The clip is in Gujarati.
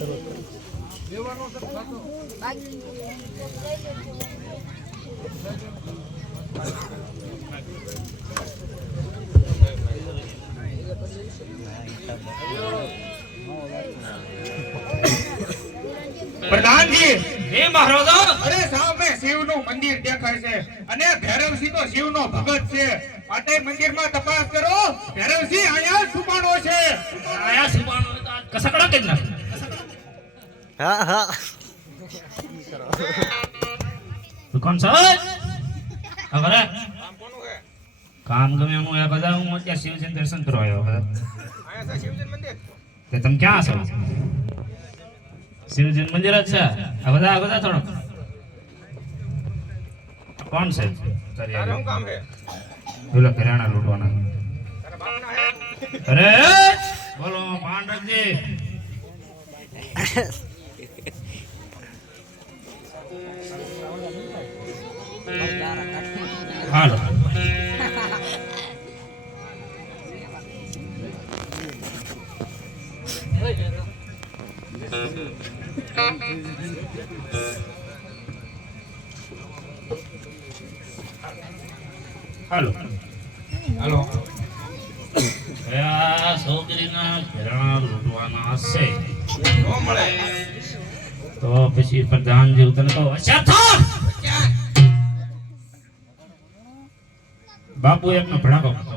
પ્રધાનજી હે મહારાજા અરે સામે શિવનું મંદિર દેખાય છે અને ભૈરવસિંહ તો શિવનો ભગત છે માટે મંદિરમાં તપાસ કરો ભૈરવસિંહ અહીંયા છુપાણો છે આયા સુબાનો કસકડા કે ના હા હા કોણ છે અગરે કામ ગમે હું એ બધા હું ત્યાં શિવજીનું દર્શન કરવા આવ્યો બધા આયા છે શિવજી મંદિર તે તમે ક્યાં છો શિવજીનું મંદિર જ છે આ બધા થોડો કોણ છે તારે શું કામ છે પેલા ઘરેણા લૂંટવાના તારા બાપના હે અરે બોલો પાંડવજી હાલો હાલો હાલો આ છોકરીના ઘરેણા લૂંટવાના હશે નો મળે તો પછી પ્રધાનજી તને કહો અચ્છા થા બાપુ એકનો ભડાકો